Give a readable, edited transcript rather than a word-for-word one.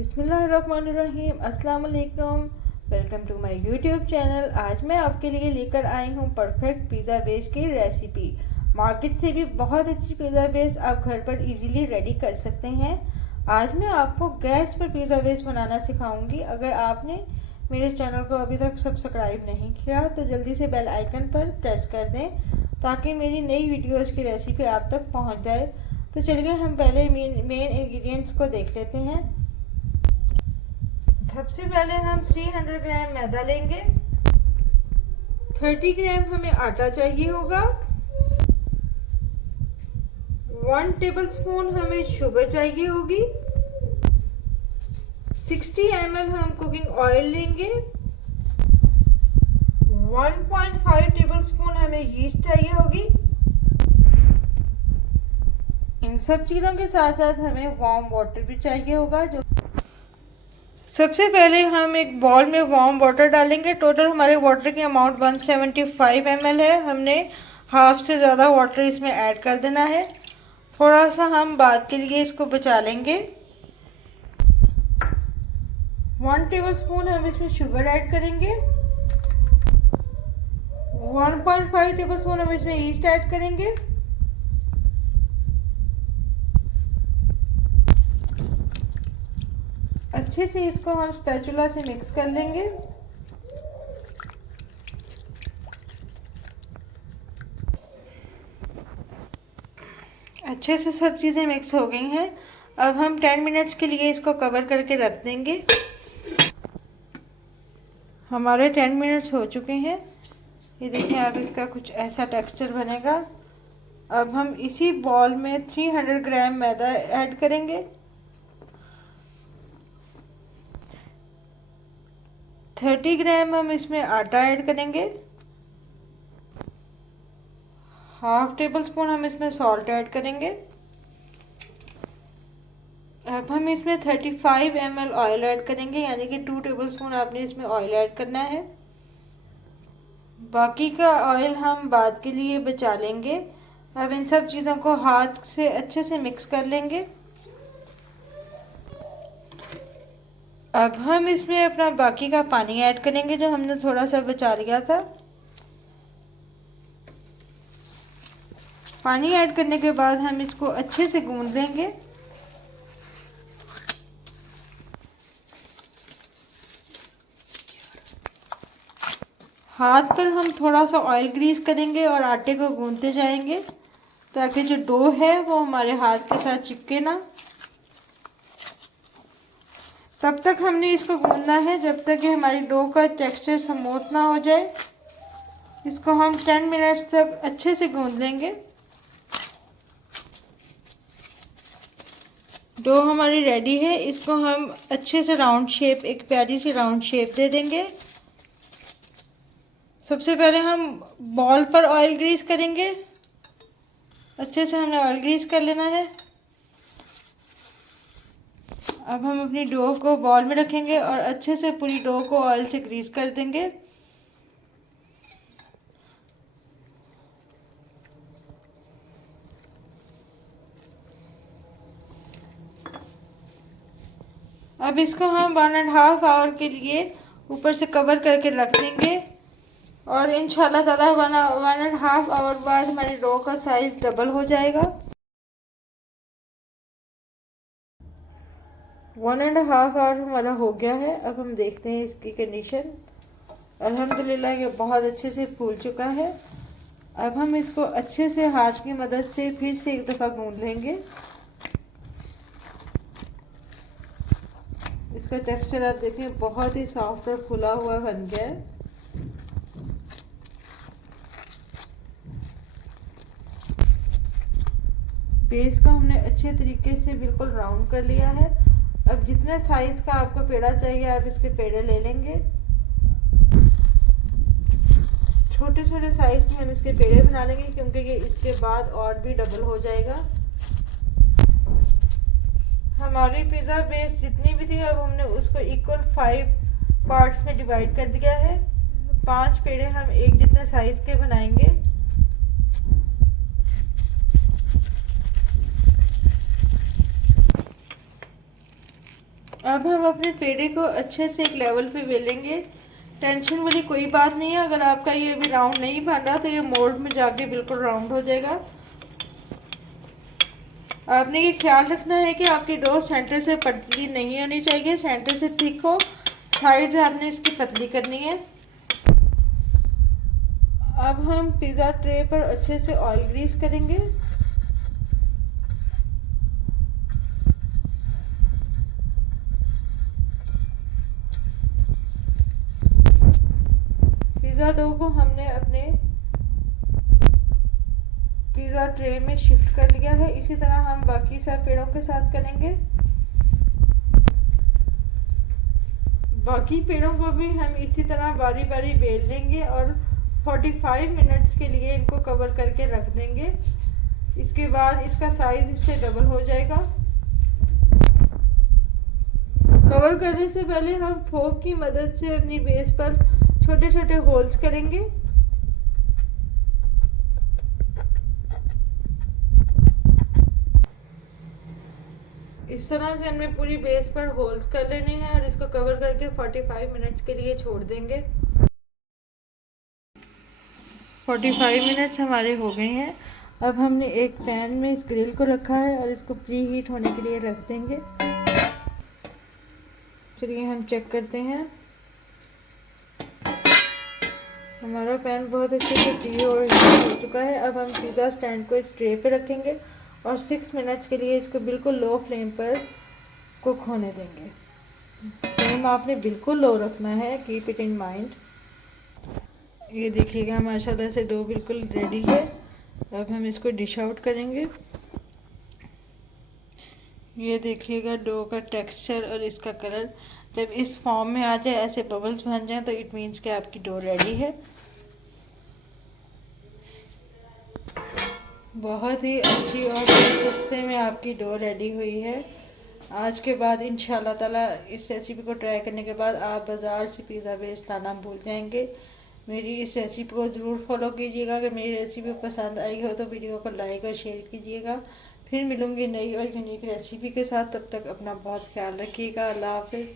बिस्मिल्लाहिर्रहमानिर्रहीम। अस्सलाम वालेकुम। Welcome to my YouTube channel. आज मैं आपके लिए लेकर आई हूँ परफेक्ट पिज़्ज़ा बेस की रेसिपी। मार्केट से भी बहुत अच्छी पिज़्ज़ा बेस आप घर पर इजीली रेडी कर सकते हैं। आज मैं आपको गैस पर पिज़्ज़ा बेस बनाना सिखाऊंगी। अगर आपने मेरे चैनल को अभी तक सब्सक्राइब नहीं किया तो जल्दी से बेल आइकन पर प्रेस कर दें ताकि मेरी नई वीडियोज़ की रेसिपी आप तक पहुँच जाए। तो चलिए हम पहले मेन इंग्रेडिएंट्स को देख लेते हैं। सबसे पहले हम 300 ग्राम मैदा लेंगे। 30 ग्राम हमें आटा चाहिए होगा। 1 टेबलस्पून हमें शुगर चाहिए होगी। 60 ml हम कुकिंग ऑयल लेंगे। 1.5 टेबलस्पून हमें यीस्ट चाहिए होगी। इन सब चीज़ों के साथ साथ हमें वार्म वाटर भी चाहिए होगा। जो सबसे पहले हम एक बॉल में वार्म वाटर डालेंगे। टोटल हमारे वाटर की अमाउंट 175 ml है। हमने हाफ से ज़्यादा वाटर इसमें ऐड कर देना है। थोड़ा सा हम बाद के लिए इसको बचा लेंगे। 1 टेबलस्पून हम इसमें शुगर ऐड करेंगे। 1.5 टेबलस्पून हम इसमें ईस्ट ऐड करेंगे। अच्छे से इसको हम स्पैचुला से मिक्स कर लेंगे। अच्छे से सब चीज़ें मिक्स हो गई हैं। अब हम 10 मिनट्स के लिए इसको कवर करके रख देंगे। हमारे 10 मिनट्स हो चुके हैं। ये देखिए अब इसका कुछ ऐसा टेक्सचर बनेगा। अब हम इसी बॉल में 300 ग्राम मैदा ऐड करेंगे। 30 ग्राम हम इसमें आटा ऐड करेंगे। हाफ टेबल स्पून हम इसमें सॉल्ट ऐड करेंगे। अब हम इसमें 35 ml ऑयल ऐड करेंगे, यानी कि 2 टेबलस्पून आपने इसमें ऑयल ऐड करना है। बाकी का ऑयल हम बाद के लिए बचा लेंगे। अब इन सब चीज़ों को हाथ से अच्छे से मिक्स कर लेंगे। अब हम इसमें अपना बाकी का पानी ऐड करेंगे जो हमने थोड़ा सा बचा लिया था। पानी ऐड करने के बाद हम इसको अच्छे से गूंद लेंगे। हाथ पर हम थोड़ा सा ऑयल ग्रीस करेंगे और आटे को गूंदते जाएंगे ताकि जो डो है वो हमारे हाथ के साथ चिपके ना। तब तक हमने इसको गूंदना है जब तक कि हमारी डो का टेक्सचर स्मूथ ना हो जाए। इसको हम 10 मिनट्स तक अच्छे से गूंद लेंगे। डो हमारी रेडी है। इसको हम अच्छे से राउंड शेप, एक प्यारी सी राउंड शेप दे देंगे। सबसे पहले हम बॉल पर ऑयल ग्रीस करेंगे। अच्छे से हमने ऑयल ग्रीस कर लेना है। अब हम अपनी डो को बॉल में रखेंगे और अच्छे से पूरी डो को ऑयल से ग्रीस कर देंगे। अब इसको हम 1.5 आवर के लिए ऊपर से कवर करके रख देंगे और इंशाल्लाह ताला 1.5 आवर बाद हमारी डो का साइज डबल हो जाएगा। 1.5 आवर हमारा हो गया है। अब हम देखते हैं इसकी कंडीशन। अल्हम्दुलिल्लाह ये बहुत अच्छे से फूल चुका है। अब हम इसको अच्छे से हाथ की मदद से फिर से एक दफ़ा गूंद लेंगे। इसका टेक्सचर आप देखें बहुत ही सॉफ्ट और फुला हुआ बन गया है। बेस को हमने अच्छे तरीके से बिल्कुल राउंड कर लिया है। अब जितने साइज का आपको पेड़ा चाहिए आप इसके पेड़े ले लेंगे। छोटे छोटे साइज के हम इसके पेड़े बना लेंगे क्योंकि ये इसके बाद और भी डबल हो जाएगा। हमारी पिज़्ज़ा बेस जितनी भी थी अब हमने उसको इक्वल 5 पार्ट्स में डिवाइड कर दिया है। 5 पेड़े हम एक जितने साइज के बनाएंगे। अब हम अपने पेड़े को अच्छे से एक लेवल पे बेलेंगे। टेंशन वाली कोई बात नहीं है, अगर आपका ये अभी राउंड नहीं बन रहा तो ये मोल्ड में जाके बिल्कुल राउंड हो जाएगा। आपने ये ख्याल रखना है कि आपकी डो सेंटर से पतली नहीं होनी चाहिए, सेंटर से थिक हो, साइड से आपने इसकी पतली करनी है। अब हम पिज़्ज़ा ट्रे पर अच्छे से ऑयल ग्रीस करेंगे। पिज़्ज़ा डो को हमने अपने पिज़्ज़ा ट्रे में शिफ्ट कर लिया है। इसी तरह हम बाकी सब पेड़ों के साथ करेंगे। बाकी पेड़ों को भी हम इसी तरह बारी बारी बेल लेंगे और 45 मिनट्स के लिए इनको कवर करके रख देंगे। इसके बाद इसका साइज इससे डबल हो जाएगा। कवर करने से पहले हम फोक की मदद से अपनी बेस पर छोटे छोटे होल्स करेंगे। इस तरह से हमने पूरी बेस पर होल्स कर लेने हैं और इसको कवर करके 45 मिनट्स के लिए छोड़ देंगे। 45 मिनट्स हमारे हो गए हैं। अब हमने एक पैन में इस ग्रिल को रखा है और इसको प्री हीट होने के लिए रख देंगे। चलिए हम चेक करते हैं। हमारा पैन बहुत अच्छे से प्री और हीट हो चुका है। अब हम पिज़्ज़ा स्टैंड को इस ट्रे पे रखेंगे और 6 मिनट्स के लिए इसको बिल्कुल लो फ्लेम पर कुक होने देंगे। फ्लेम आपने बिल्कुल लो रखना है, कीप इट इन माइंड। ये देखिएगा माशाल्लाह से डो बिल्कुल रेडी है। अब हम इसको डिश आउट करेंगे। ये देखिएगा डो का टेक्सचर और इसका कलर जब इस फॉर्म में आ जाए, ऐसे बबल्स बन जाए, तो इट मीन्स कि आपकी डो रेडी है। बहुत ही अच्छी और सस्ते में आपकी डो रेडी हुई है। आज के बाद इंशाल्लाह ताला इस रेसिपी को ट्राई करने के बाद आप बाज़ार से पिज़्ज़ा बेस लाना भूल जाएंगे। मेरी इस रेसिपी को ज़रूर फॉलो कीजिएगा। अगर मेरी रेसिपी पसंद आई हो तो वीडियो को लाइक और शेयर कीजिएगा। फिर मिलूँगी नई और यूनिक रेसिपी के साथ। तब तक अपना बहुत ख्याल रखिएगा। अल्लाह हाफ़िज़।